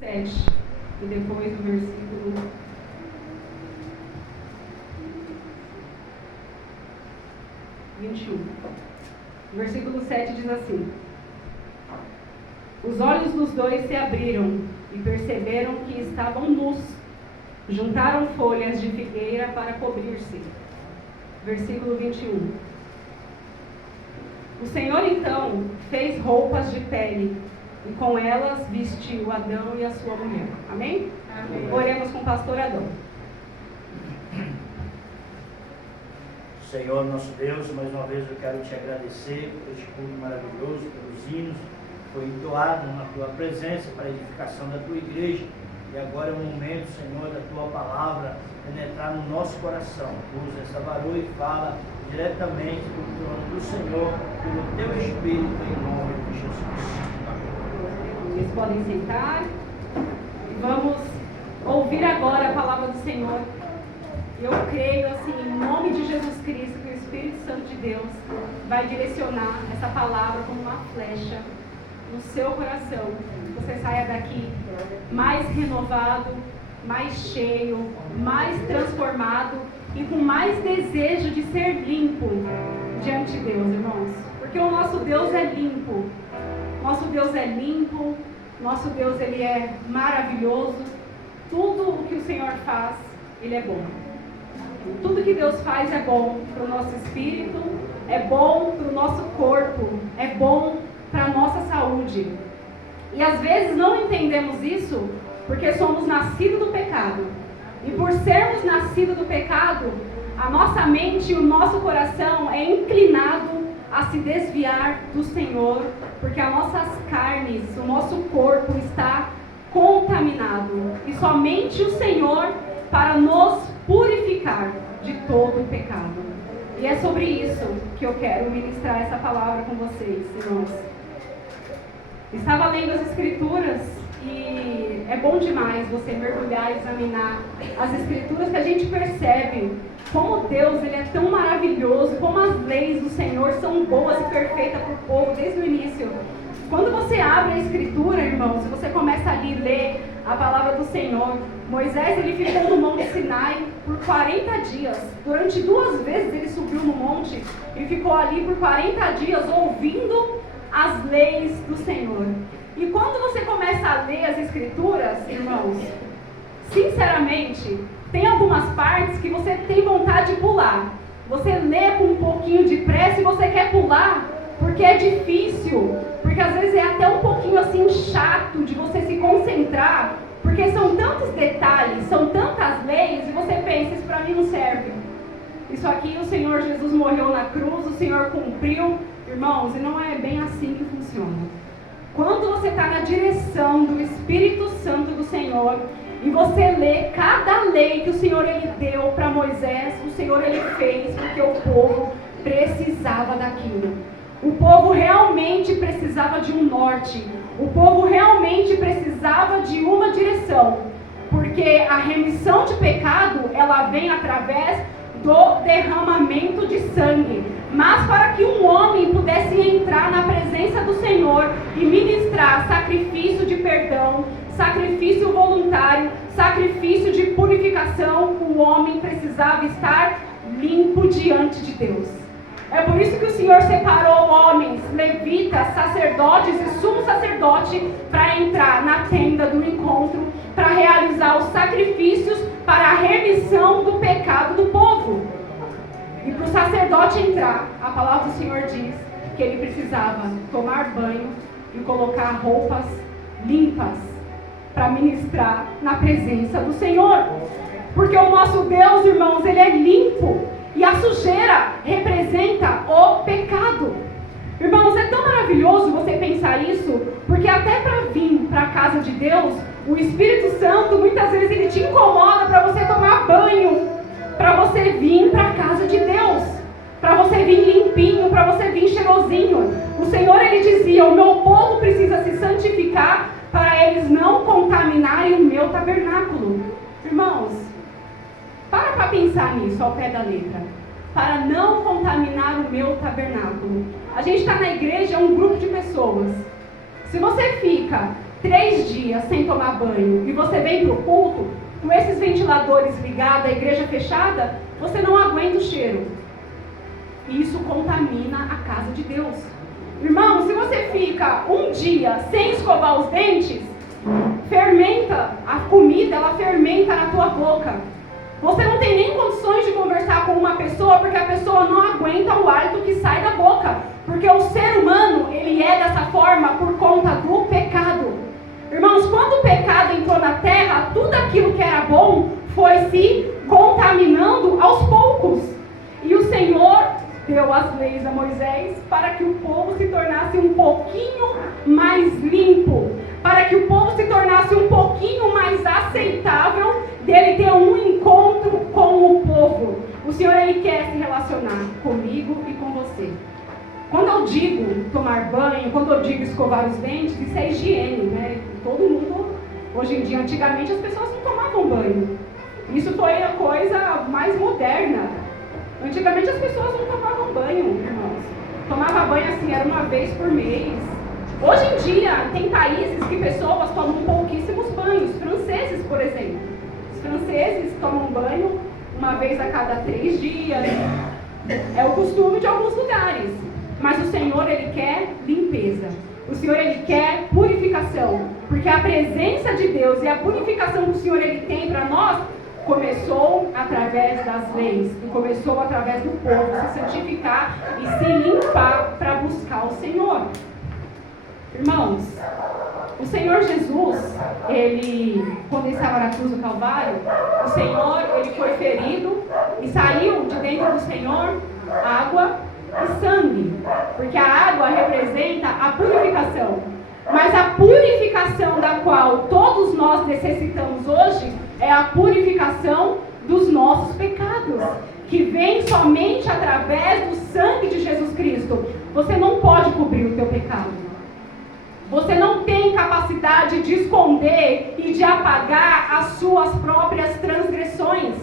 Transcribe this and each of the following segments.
7 e depois o versículo 21. O versículo 7 diz assim: os olhos dos dois se abriram e perceberam que estavam nus. Juntaram folhas de figueira para cobrir-se. Versículo 21. O Senhor então fez roupas de pele e com elas vestiu Adão e a sua mulher. Amém? Amém. Oremos com o pastor Adão. Senhor nosso Deus, mais uma vez eu quero te agradecer por este culto maravilhoso, pelos hinos que foi entoado na tua presença para a edificação da tua igreja. E agora é o momento, Senhor, da tua palavra penetrar no nosso coração. Usa essa varoa e fala diretamente do trono do Senhor, pelo teu Espírito, em nome de Jesus. Vocês podem sentar e vamos ouvir agora a palavra do Senhor. Eu creio, assim, em nome de Jesus Cristo, que o Espírito Santo de Deus vai direcionar essa palavra como uma flecha no seu coração. Que você saia daqui mais renovado, mais cheio, mais transformado e com mais desejo de ser limpo diante de Deus, irmãos. Porque o nosso Deus é limpo. Nosso Deus é limpo. Nosso Deus, Ele é maravilhoso. Tudo o que o Senhor faz, Ele é bom. Tudo que Deus faz é bom para o nosso espírito, é bom para o nosso corpo, é bom para a nossa saúde. E às vezes não entendemos isso porque somos nascidos do pecado. E por sermos nascidos do pecado, a nossa mente e o nosso coração é inclinado a se desviar do Senhor, porque as nossas carnes, o nosso corpo está contaminado. E somente o Senhor para nos purificar de todo o pecado. E é sobre isso que eu quero ministrar essa palavra com vocês, irmãos. Estava lendo as Escrituras e é bom demais você mergulhar e examinar as Escrituras, que a gente percebe como Deus, Ele é tão maravilhoso, como as leis do Senhor são boas e perfeitas para o povo desde o início. Quando você abre a Escritura, irmãos, você começa ali a ler a palavra do Senhor. Moisés, ele ficou no Monte Sinai por 40 dias. Durante 2 vezes ele subiu no monte e ficou ali por 40 dias ouvindo as leis do Senhor. E quando você começa a ler as Escrituras, irmãos, sinceramente, tem algumas partes que você tem vontade de pular. Você lê com um pouquinho de pressa e você quer pular porque é difícil, porque às vezes é até um pouquinho assim chato de você se concentrar, porque são tantos detalhes, são tantas leis, e você pensa, isso para mim não serve. Isso aqui o Senhor Jesus morreu na cruz, o Senhor cumpriu. Irmãos, e não é bem assim que funciona. Quando você está na direção do Espírito Santo do Senhor, e você lê cada lei que o Senhor Ele deu para Moisés, o Senhor Ele fez porque o povo precisava daquilo. O povo realmente precisava de um norte. O povo realmente precisava de uma direção. Porque a remissão de pecado, ela vem através do derramamento de sangue. Mas para que um homem pudesse entrar na presença do Senhor e ministrar sacrifício de perdão, sacrifício voluntário, sacrifício de purificação, o homem precisava estar limpo diante de Deus. É por isso que o Senhor separou homens, levitas, sacerdotes e sumo sacerdote para entrar na tenda do encontro, para realizar os sacrifícios para a remissão do pecado do povo. E para o sacerdote entrar, a palavra do Senhor diz que ele precisava tomar banho e colocar roupas limpas para ministrar na presença do Senhor. Porque o nosso Deus, irmãos, Ele é limpo. E a sujeira representa o pecado. Irmãos, é tão maravilhoso você pensar isso, porque até para vir para a casa de Deus, o Espírito Santo, muitas vezes, ele te incomoda para você tomar banho, para você vir para a casa de Deus, para você vir limpinho, para você vir cheirosinho. O Senhor, ele dizia, o meu povo precisa se santificar para eles não contaminarem o meu tabernáculo. Irmãos, para pensar nisso ao pé da letra. Para não contaminar o meu tabernáculo. A gente está na igreja, é um grupo de pessoas. Se você fica 3 dias sem tomar banho e você vem para o culto, com esses ventiladores ligados, a igreja fechada, você não aguenta o cheiro. E isso contamina a casa de Deus. Irmão, se você fica um dia sem escovar os dentes, fermenta a comida, ela fermenta na tua boca. Você não tem nem condições de conversar com uma pessoa, porque a pessoa não aguenta o hálito que sai da boca. Porque o ser humano, ele é dessa forma por conta do pecado. Irmãos, quando o pecado entrou na terra, tudo aquilo que era bom foi se contaminando aos poucos. E o Senhor deu as leis a Moisés para que o povo se tornasse um pouquinho mais limpo, para que o povo se tornasse um pouquinho mais aceitável dele ter um encontro com o povo. O Senhor, ele quer se relacionar comigo e com você. Quando eu digo tomar banho, quando eu digo escovar os dentes, isso é higiene, né? Todo mundo, hoje em dia, antigamente as pessoas não tomavam banho. Isso foi a coisa mais moderna. Antigamente as pessoas não tomavam banho, irmãos. Tomava banho assim, era uma vez por mês. Hoje em dia, tem países que pessoas tomam pouquíssimos banhos. Franceses, por exemplo. Os franceses tomam banho uma vez a cada 3 dias. É o costume de alguns lugares. Mas o Senhor, ele quer limpeza. O Senhor, ele quer purificação. Porque a presença de Deus e a purificação que o Senhor, ele tem para nós, começou através das leis. E começou através do povo se santificar e se limpar para buscar o Senhor. Irmãos, o Senhor Jesus, ele, quando ele estava na cruz do Calvário, o Senhor, ele foi ferido e saiu de dentro do Senhor água e sangue, porque a água representa a purificação, mas a purificação da qual todos nós necessitamos hoje é a purificação dos nossos pecados, que vem somente através do sangue de Jesus Cristo. Você não pode cobrir o teu pecado. Você não tem capacidade de esconder e de apagar as suas próprias transgressões.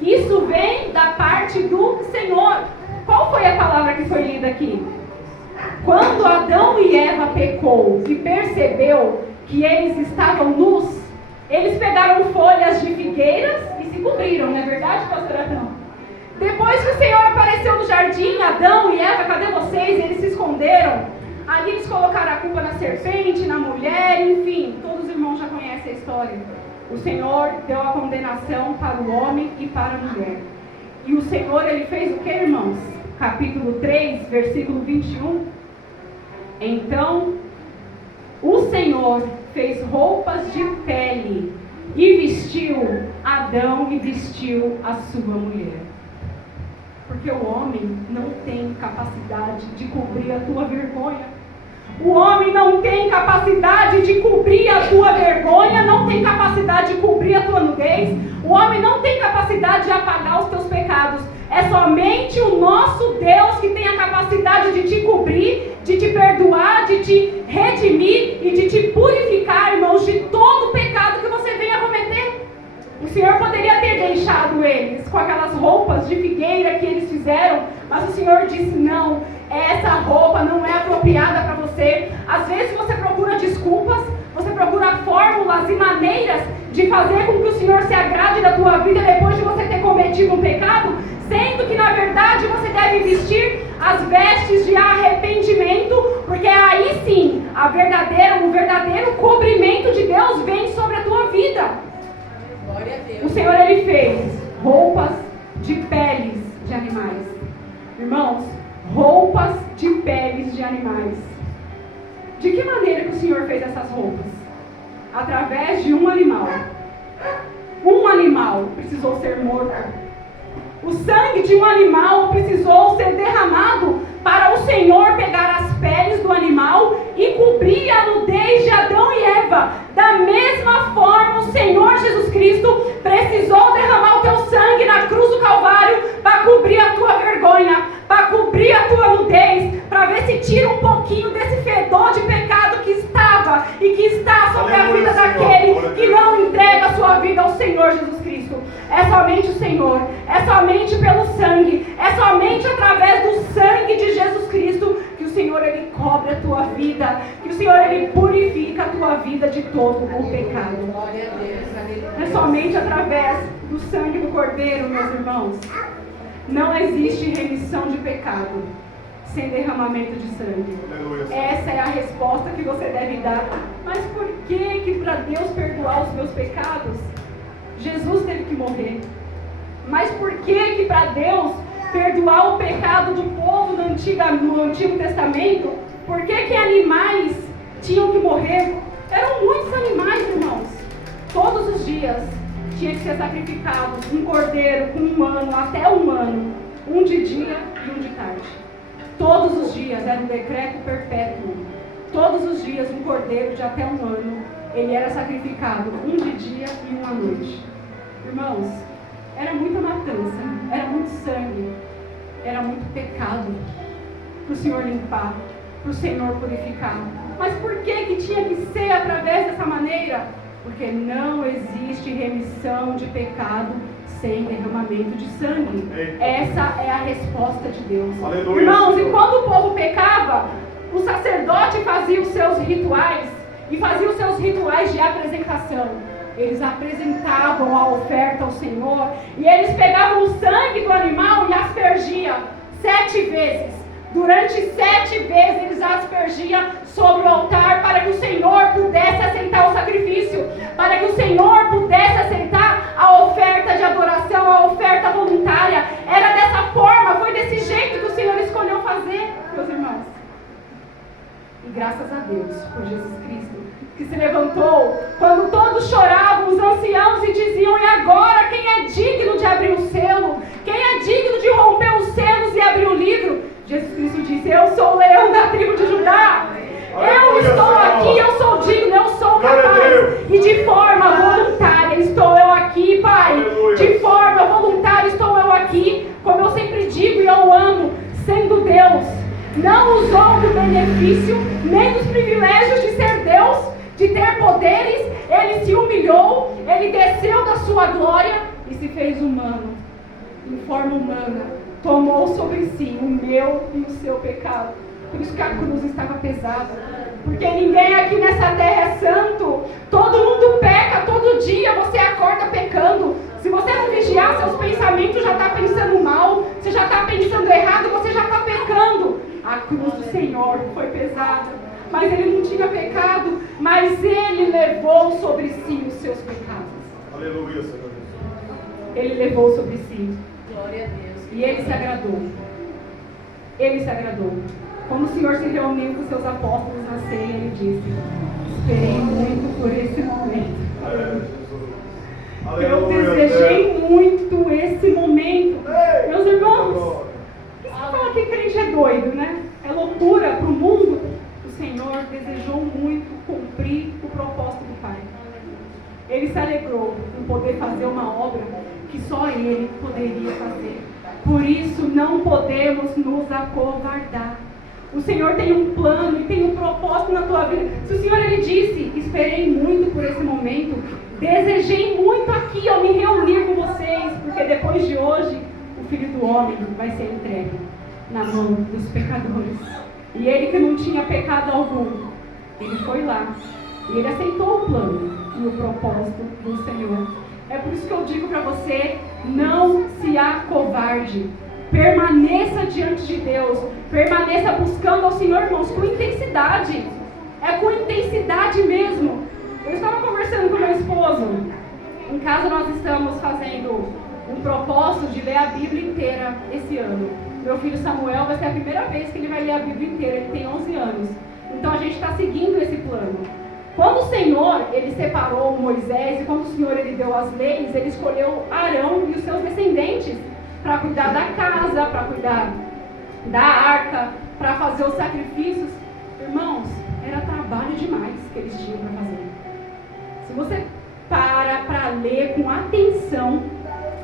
Isso vem da parte do Senhor. Qual foi a palavra que foi lida aqui? Quando Adão e Eva pecou e percebeu que eles estavam nus, eles pegaram folhas de figueiras e se cobriram, não é verdade, pastor Adão? Depois que o Senhor apareceu no jardim, Adão e Eva, cadê vocês? Eles se esconderam. Ali eles colocaram a culpa na serpente, na mulher, enfim, todos os irmãos já conhecem a história. O Senhor deu a condenação para o homem e para a mulher. E o Senhor, ele fez o que, irmãos? Capítulo 3, versículo 21. Então, o Senhor fez roupas de pele e vestiu Adão e vestiu a sua mulher. Porque o homem não tem capacidade de cobrir a tua vergonha. O homem não tem capacidade de cobrir a tua vergonha, não tem capacidade de cobrir a tua nudez. O homem não tem capacidade de apagar os teus pecados. É somente o nosso Deus que tem a capacidade de te cobrir, de te perdoar, de te redimir e de te purificar, irmãos, de todo o pecado que você venha cometer. O Senhor poderia ter deixado eles com aquelas roupas de figueira que eles fizeram, mas o Senhor disse: não, essa roupa não é apropriada para você. Às vezes você procura desculpas, você procura fórmulas e maneiras de fazer com que o Senhor se agrade da tua vida depois de você ter cometido um pecado, sendo que na verdade você deve vestir as vestes de arrependimento, porque aí sim o verdadeiro cobrimento de Deus vem sobre a tua vida. Glória a Deus. O Senhor, ele fez roupas de peles de animais. Irmãos, roupas de peles de animais. De que maneira que o Senhor fez essas roupas? Através de um animal. Um animal precisou ser morto. O sangue de um animal precisou ser derramado para o Senhor pegar as peles do animal e cobrir a nudez de Adão e Eva. Da mesma forma, o Senhor Jesus Cristo precisou derramar o teu sangue na cruz do Calvário para cobrir a tua vergonha, para cobrir a tua nudez, para ver se tira um pouquinho desse fedor de pecado que estava e que está sobre a vida daquele que não entrega a sua vida ao Senhor Jesus Cristo. É somente o Senhor, é somente pelo sangue, é somente através do sangue de Jesus Cristo que o o Senhor ele cobre a tua vida, que o Senhor ele purifica a tua vida de todo o pecado. Glória a Deus. É somente através do sangue do Cordeiro, meus irmãos. Não existe remissão de pecado sem derramamento de sangue. Essa é a resposta que você deve dar. Mas por que para Deus perdoar os meus pecados, Jesus teve que morrer? Mas por que para Deus perdoar o pecado do povo no Antigo Testamento, por que animais tinham que morrer? Eram muitos animais, irmãos. Todos os dias tinha que ser sacrificado um cordeiro com 1 ano, até 1 ano, um de dia e um de tarde. Todos os dias era um decreto perpétuo. Todos os dias um cordeiro de até 1 ano, ele era sacrificado um de dia e 1 à noite. Irmãos, era muita matança, era muito sangue, era muito pecado para o Senhor limpar, para o Senhor purificar. Mas por que tinha que ser através dessa maneira? Porque não existe remissão de pecado sem derramamento de sangue. Essa é a resposta de Deus. Aleluia, irmãos, Senhor. e quando o povo pecava, o sacerdote fazia os seus rituais, e fazia os seus rituais de apresentação. Eles apresentavam a oferta ao Senhor, e eles pegavam o sangue do animal e aspergiam 7 vezes. Durante 7 vezes eles aspergiam sobre o altar para que o Senhor pudesse aceitar o sacrifício, para que o Senhor pudesse aceitar a oferta de adoração, a oferta voluntária. Era dessa forma, foi desse jeito que o Senhor escolheu fazer, meus irmãos. E graças a Deus por Jesus Cristo, que se levantou quando todos choravam, os anciãos, e diziam: e agora quem é digno de abrir o selo? Quem é digno de romper os selos e abrir o livro? Jesus Cristo disse: eu sou o leão da tribo de Judá. Eu estou aqui, eu sou digno, eu sou capaz. E de forma voluntária estou eu aqui, Pai. De forma voluntária estou eu aqui. Como eu sempre digo e eu amo, sendo Deus, não usou do benefício, nem dos privilégios de ser Deus, de ter poderes. Ele se humilhou, ele desceu da sua glória e se fez humano, em forma humana. Tomou sobre si o meu e o seu pecado. Por isso que a cruz estava pesada. Porque ninguém aqui nessa terra é santo. Todo mundo peca todo dia. Você acorda pecando. Se você não vigiar, seus pensamentos já estão pensando mal. Você já está pensando errado. Você já está pecando. A cruz do Senhor foi pesada. Mas ele não tinha pecado. Mas ele levou sobre si os seus pecados. Aleluia, Senhor. Ele levou sobre si. Glória a Deus. E ele se agradou. Ele se agradou. Quando o Senhor se reuniu com seus apóstolos na ceia, ele disse: esperei muito por esse momento. Eu desejei muito esse momento. Meus irmãos, e se fala que crente é doido, né? É loucura para o mundo. O Senhor desejou muito cumprir o propósito do Pai. Ele se alegrou em poder fazer uma obra que só Ele poderia fazer. Por isso não podemos nos acovardar. O Senhor tem um plano e tem um propósito na tua vida. Se o Senhor ele disse: esperei muito por esse momento, desejei muito aqui eu me reunir com vocês, porque depois de hoje o Filho do Homem vai ser entregue na mão dos pecadores. E ele que não tinha pecado algum, ele foi lá e ele aceitou o plano e o propósito do Senhor. É por isso que eu digo para você: não se acovarde. Permaneça diante de Deus. Permaneça buscando ao Senhor, irmãos, com intensidade. É com intensidade mesmo. Eu estava conversando com meu esposo. Em casa nós estamos fazendo um propósito de ler a Bíblia inteira esse ano. Meu filho Samuel vai ser a primeira vez que ele vai ler a Bíblia inteira. Ele tem 11 anos. Então a gente está seguindo esse plano. Quando o Senhor, ele separou Moisés, e quando o Senhor, ele deu as leis, ele escolheu Arão e os seus descendentes para cuidar da casa, para cuidar da arca, para fazer os sacrifícios. Irmãos, era trabalho demais que eles tinham para fazer. Se você para ler com atenção,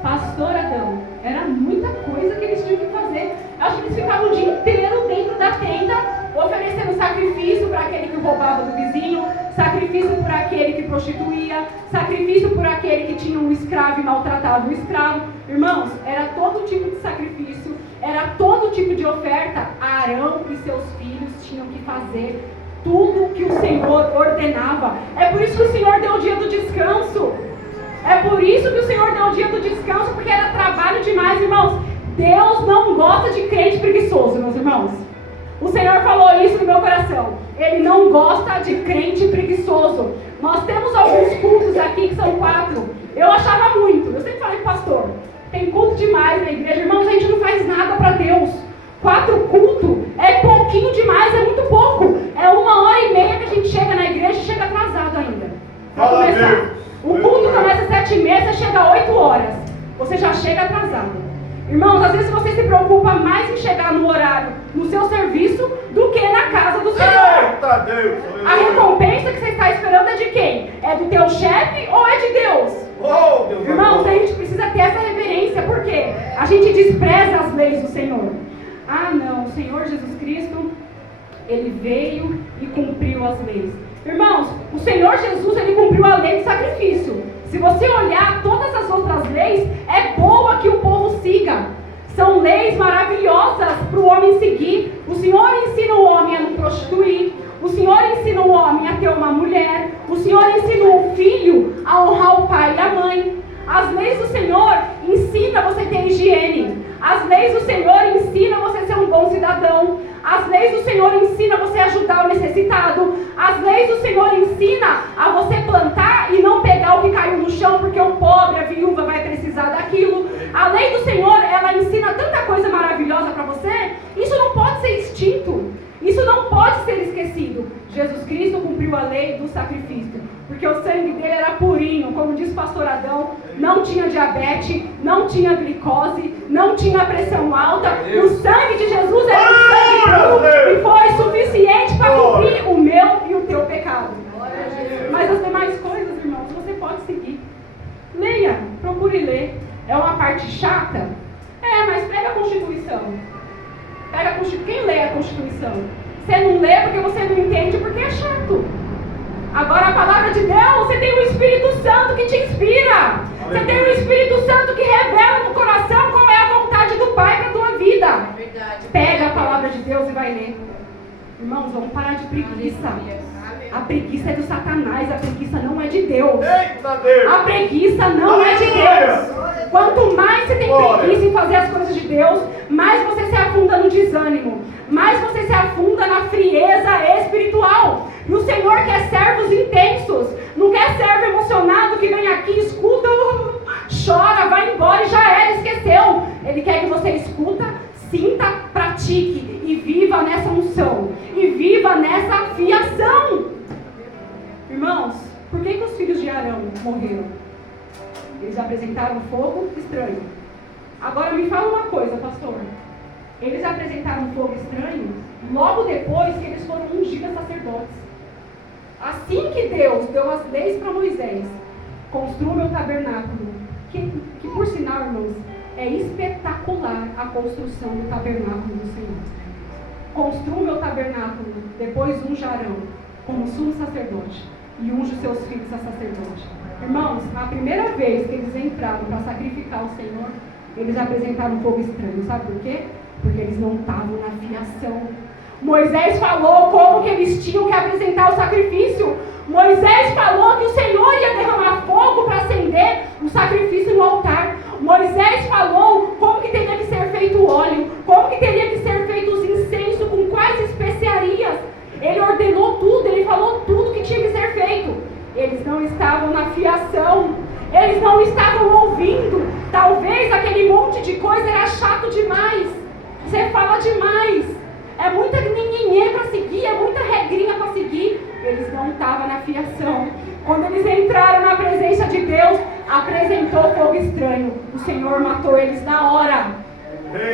pastor Adão, era muita coisa que eles tinham que fazer. Acho que eles ficavam o dia inteiro dentro da tenda, oferecendo sacrifício para aquele que roubava do vizinho, sacrifício por aquele que prostituía, sacrifício por aquele que tinha um escravo e maltratava o escravo. Irmãos, era todo tipo de sacrifício, era todo tipo de oferta. Arão e seus filhos tinham que fazer tudo que o Senhor ordenava. É por isso que o Senhor deu o dia do descanso. É por isso que o Senhor deu o dia do descanso, porque era trabalho demais, irmãos. Deus não gosta de crente preguiçoso, meus irmãos. O Senhor falou isso no meu coração. Ele não gosta de crente preguiçoso. Nós temos alguns cultos aqui que são 4. Eu achava muito. Eu sempre falei, pastor, tem culto demais na igreja. Irmãos, a gente não faz nada para Deus. 4 cultos é pouquinho demais, é muito pouco. É 1h30 que a gente chega na igreja e chega atrasado ainda. Para começar. O culto começa às 7h30, você chega às 8 horas. Você já chega atrasado. Irmãos, às vezes você se preocupa mais em chegar no horário no seu serviço do que na casa do Senhor. Eita Deus! A recompensa que você está esperando é de quem? É do teu chefe ou é de Deus? Oh, Deus! Irmãos, a gente precisa ter essa reverência, porque a gente despreza as leis do Senhor. Ah não, o Senhor Jesus Cristo, Ele veio e cumpriu as leis. Irmãos, o Senhor Jesus, Ele cumpriu a lei do sacrifício. Se você olhar todas as outras leis, é boa que o povo siga. São leis maravilhosas para o homem seguir. O Senhor ensina o homem a não prostituir. O Senhor ensina o homem a ter uma mulher. O Senhor ensina o filho a honrar o pai e a mãe. As leis do Senhor ensinam você a ter higiene. As leis do Senhor ensinam você a ser um bom cidadão. As leis do Senhor ensinam você a ajudar o necessitado. As leis do Senhor ensinam a você plantar e não pegar o que caiu no chão, porque o pobre, a viúva vai precisar daquilo. A lei do Senhor, ela ensina tanta coisa maravilhosa para você. Isso não pode ser extinto. Isso não pode ser esquecido. Jesus Cristo cumpriu a lei do sacrifício, porque o sangue dele era purinho, como diz o pastor Adão, não tinha diabetes, não tinha glicose, não tinha pressão alta. O sangue de Jesus era um sangue puro e foi suficiente para cobrir o meu e o teu pecado. Mas as demais coisas, irmãos, você pode seguir. Leia, procure ler. É uma parte chata? É, mas pega a Constituição. Quem lê a Constituição? Você não lê porque você não entende, porque é chato. Agora a palavra de Deus, você tem o Espírito Santo que te inspira. Você tem o Espírito Santo que revela no coração qual é a vontade do Pai para a tua vida. Pega a palavra de Deus e vai ler. Irmãos, vamos parar de preguiça. A preguiça é do Satanás, a preguiça não é de Deus. A preguiça não é de Deus. Quanto mais você tem preguiça em fazer as coisas de Deus, mais você se afunda no desânimo, mais você se afunda na frieza espiritual. E o Senhor quer servos intensos, não quer servo emocionado que vem aqui, escuta, chora, vai embora e já era, esqueceu. Ele quer que você escuta, sinta, pratique e viva nessa unção, e viva nessa fiação. Irmãos, por que os filhos de Arão morreram? Eles apresentaram fogo estranho. Agora me fala uma coisa, pastor. Eles apresentaram fogo estranho logo depois que eles foram ungidos sacerdotes. Assim que Deus deu as leis para Moisés, construa o meu tabernáculo, que por sinal, irmãos, é espetacular a construção do tabernáculo do Senhor. Construa o meu tabernáculo, depois unge Arão como sumo sacerdote e unge os seus filhos a sacerdote. Irmãos, a primeira vez que eles entraram para sacrificar o Senhor, eles apresentaram fogo estranho. Sabe por quê? Porque eles não estavam na fiação. Moisés falou como que eles tinham que apresentar o sacrifício. Moisés falou que o Senhor ia derramar fogo para acender o sacrifício no altar. Moisés falou como que teria que ser feito o óleo, como que teria que ser feito os incensos, com quais especiarias. Ele ordenou tudo, ele falou tudo que tinha que ser feito. Eles não estavam na fiação, eles não estavam ouvindo. Talvez aquele monte de coisa era chato demais. Você fala demais. É muita ninguém para seguir, é muita regrinha para seguir. Eles não estavam na fiação. Quando eles entraram na presença de Deus, apresentou fogo estranho. O Senhor matou eles na hora.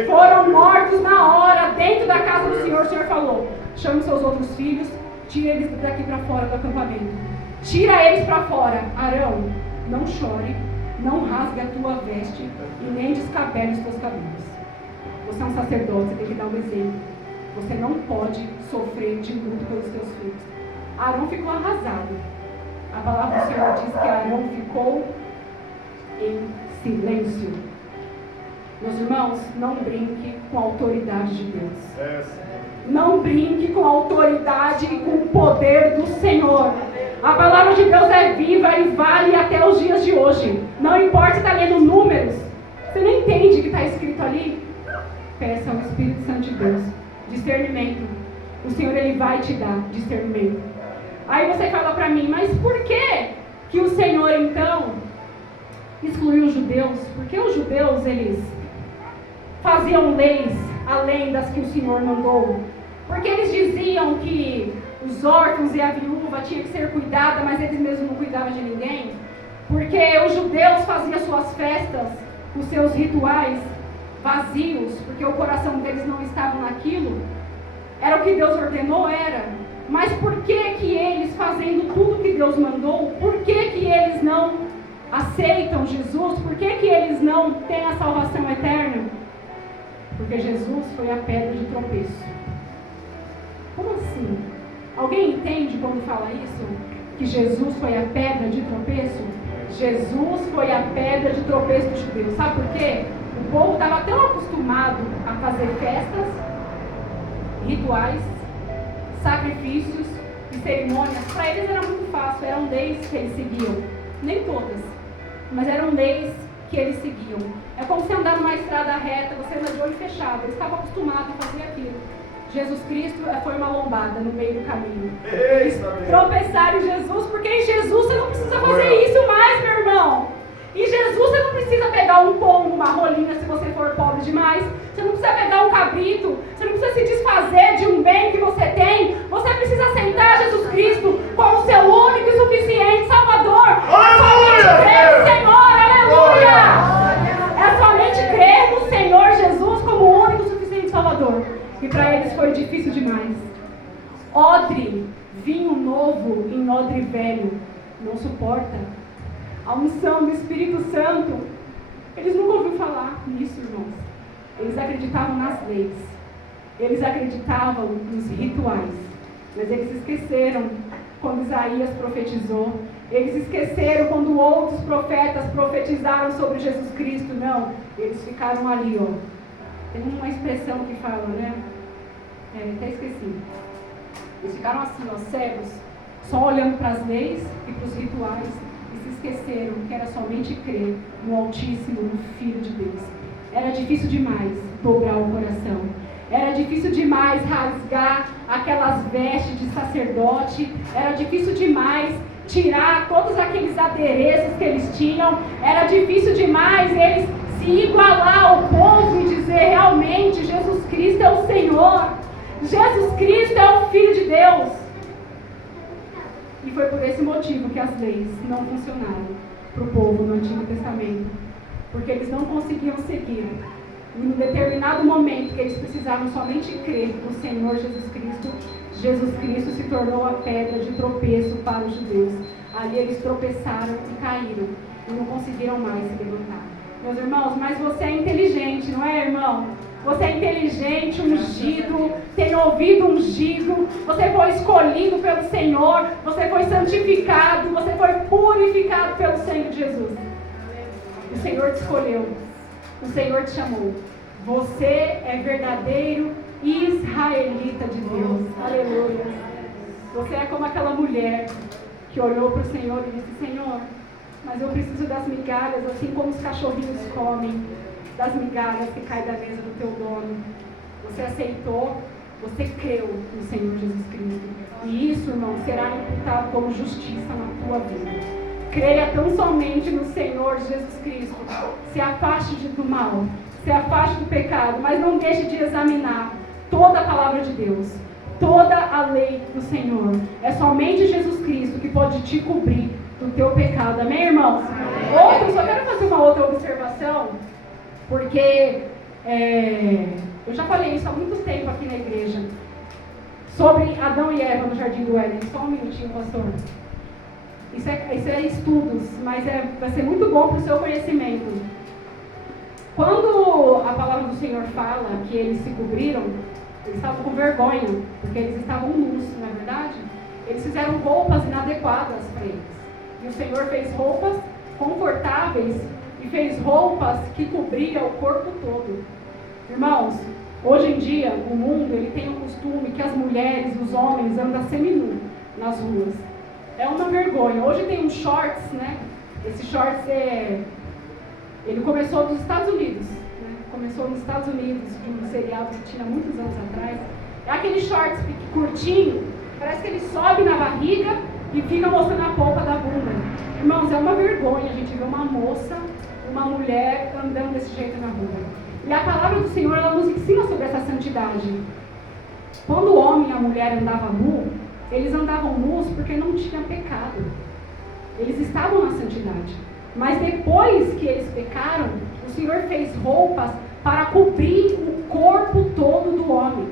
Foram mortos na hora, dentro da casa do Senhor. O Senhor falou: chame seus outros filhos, tira eles daqui para fora do acampamento. Tira eles para fora. Arão, não chore, não rasgue a tua veste e nem descabele os teus cabelos. Você é um sacerdote, você tem que dar um exemplo. Você não pode sofrer de luto pelos teus filhos. Arão ficou arrasado. A palavra do Senhor diz que Arão ficou em silêncio. Meus irmãos, não brinque com a autoridade de Deus. Não brinque com a autoridade e com o poder do Senhor. A palavra de Deus é viva e vale até os dias de hoje. Não importa se está lendo números, você não entende o que está escrito ali? Peça ao Espírito Santo de Deus discernimento. O Senhor, Ele vai te dar discernimento. Aí você fala para mim, mas por que o Senhor então excluiu os judeus? Porque os judeus, eles faziam leis além das que o Senhor mandou. Porque eles diziam que os órfãos e a viúva tinham que ser cuidados, mas eles mesmos não cuidavam de ninguém. Porque os judeus faziam suas festas, os seus rituais vazios, porque o coração deles não estava naquilo. Era o que Deus ordenou, era. Mas por que eles, fazendo tudo que Deus mandou, por que eles não aceitam Jesus? Por que eles não têm a salvação eterna? Porque Jesus foi a pedra de tropeço. Como assim? Alguém entende quando fala isso? Que Jesus foi a pedra de tropeço? Jesus foi a pedra de tropeço dos judeus. Sabe por quê? O povo estava tão acostumado a fazer festas, rituais, sacrifícios e cerimônias. Para eles era muito fácil, eram leis que eles seguiam. Nem todas, mas eram leis que eles seguiam. É como se andar numa estrada reta, você anda de olho fechado. Eles estavam acostumados a fazer aquilo. Jesus Cristo foi uma lombada no meio do caminho. Eles tropeçaram em Jesus, porque em Jesus você não precisa fazer isso mais, meu irmão. Em Jesus você não precisa pegar um pombo, uma rolinha, se você for pobre demais. Você não precisa pegar um cabrito. Você não precisa se desfazer de um bem que você tem. Você precisa aceitar Jesus Cristo como o seu único e suficiente Salvador. É somente crer no Senhor, aleluia! É somente crer no Senhor Jesus como o único e suficiente Salvador. E para eles foi difícil demais. Odre, vinho novo em odre velho, não suporta. A unção do Espírito Santo, eles nunca ouviram falar nisso, irmãos. Eles acreditavam nas leis, eles acreditavam nos rituais, mas eles esqueceram quando Isaías profetizou, eles esqueceram quando outros profetas profetizaram sobre Jesus Cristo. Não, eles ficaram ali, ó. Tem uma expressão que fala, né? Até esqueci. Eles ficaram assim, ó, cegos, só olhando para as leis e para os rituais, e se esqueceram que era somente crer no Altíssimo, no Filho de Deus. Era difícil demais dobrar o coração. Era difícil demais rasgar aquelas vestes de sacerdote. Era difícil demais tirar todos aqueles adereços que eles tinham. Era difícil demais eles se igualar ao povo e dizer realmente Jesus Cristo é o Senhor. Jesus Cristo é o Filho de Deus. E foi por esse motivo que as leis não funcionaram para o povo no Antigo Testamento. Porque eles não conseguiam seguir. E em um determinado momento que eles precisavam somente crer no Senhor Jesus Cristo se tornou a pedra de tropeço para os judeus. Ali eles tropeçaram e caíram. E não conseguiram mais se levantar. Meus irmãos, mas você é inteligente, não é, irmão? Você é inteligente, ungido, tem ouvido ungido, você foi escolhido pelo Senhor, você foi santificado, você foi purificado pelo sangue de Jesus. O Senhor te escolheu, o Senhor te chamou. Você é verdadeiro israelita de Deus. Aleluia. Você é como aquela mulher que olhou para o Senhor e disse: Senhor, mas eu preciso das migalhas, assim como os cachorrinhos comem das migalhas que caem da mesa do teu dono. Você aceitou, você creu no Senhor Jesus Cristo. E isso, irmão, será imputado como justiça na tua vida. Creia tão somente no Senhor Jesus Cristo. Se afaste do mal, se afaste do pecado, mas não deixe de examinar toda a palavra de Deus, toda a lei do Senhor. É somente Jesus Cristo que pode te cobrir do teu pecado. Amém, irmãos? Só quero fazer uma outra observação, porque eu já falei isso há muito tempo aqui na igreja, sobre Adão e Eva no Jardim do Éden. Só um minutinho, pastor. Isso é estudos, mas vai ser muito bom para o seu conhecimento. Quando a palavra do Senhor fala que eles se cobriram, eles estavam com vergonha, porque eles estavam nus, não é verdade? Eles fizeram roupas inadequadas para eles. E o Senhor fez roupas confortáveis e fez roupas que cobriam o corpo todo. Irmãos, Hoje em dia, o mundo ele tem o costume que as mulheres, os homens andam seminu nas ruas. É uma vergonha. Hoje tem uns shorts, né? Esse shorts ele começou dos Estados Unidos, né? Começou nos Estados Unidos, de um seriado que tinha muitos anos atrás. É aquele shorts curtinho, parece que ele sobe na barriga e fica mostrando a polpa da bunda. Irmãos, é uma vergonha a gente ver uma moça, uma mulher andando desse jeito na rua. E a palavra do Senhor, ela nos ensina sobre essa santidade. Quando o homem e a mulher andavam nu, eles andavam nus porque não tinha pecado. Eles estavam na santidade. Mas depois que eles pecaram, o Senhor fez roupas para cobrir o corpo todo do homem.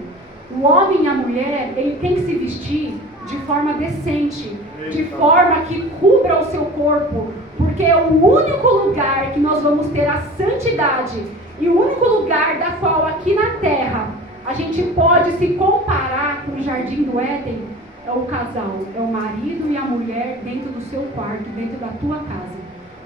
O homem e a mulher, ele tem que se vestir de forma decente, de forma que cubra o seu corpo, porque é o único lugar que nós vamos ter a santidade e o único lugar da qual aqui na terra a gente pode se comparar com o Jardim do Éden é o casal, é o marido e a mulher dentro do seu quarto, dentro da tua casa.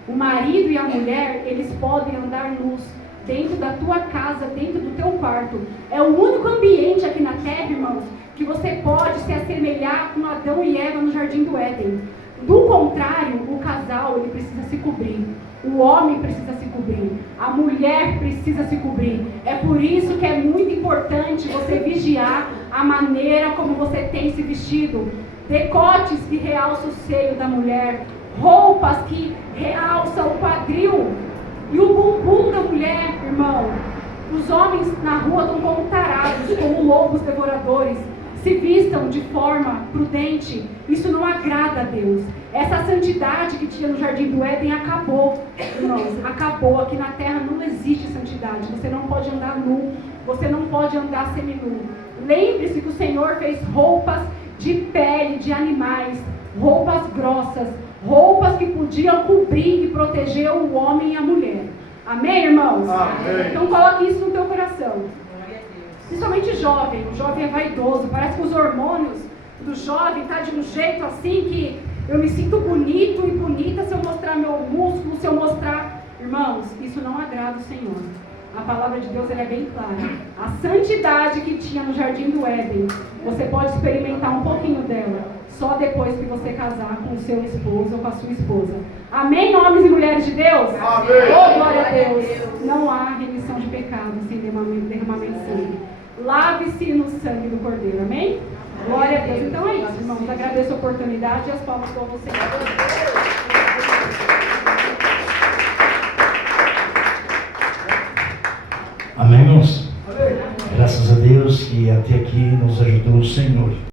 O marido e a mulher, eles podem andar nus dentro da tua casa, dentro do teu quarto. É o único ambiente aqui na terra, irmãos, que você pode se assemelhar com Adão e Eva no Jardim do Éden. Do contrário, o casal, ele precisa se cobrir. O homem precisa se cobrir. A mulher precisa se cobrir. É por isso que é muito importante você vigiar a maneira como você tem se vestido. Decotes que realçam o seio da mulher. Roupas que realçam o quadril. E o bumbum da mulher, irmão. Os homens na rua estão como tarados, como lobos devoradores. Se vistam de forma prudente. Isso não agrada a Deus. Essa santidade que tinha no Jardim do Éden acabou, irmãos. Acabou. Aqui na terra não existe santidade. Você não pode andar nu. Você não pode andar seminu. Lembre-se que o Senhor fez roupas de pele de animais. Roupas grossas. Roupas que podiam cobrir e proteger o homem e a mulher. Amém, irmãos? Amém. Então coloque isso no teu coração. Principalmente jovem. O jovem é vaidoso. Parece que os hormônios do jovem estão de um jeito assim que eu me sinto bonito e bonita se eu mostrar meu músculo, se eu mostrar... Irmãos, isso não agrada o Senhor. A palavra de Deus ela é bem clara. A santidade que tinha no Jardim do Éden, você pode experimentar um pouquinho dela só depois que você casar com o seu esposo ou com a sua esposa. Amém, homens e mulheres de Deus? Amém. Oh, glória a Deus. Não há remissão de pecado sem derramamento de sangue. Lave-se no sangue do Cordeiro. Amém? Glória a Deus. Então é isso, irmãos. Agradeço a oportunidade e as palmas para vocês. Amém, irmãos? Graças a Deus que até aqui nos ajudou o Senhor.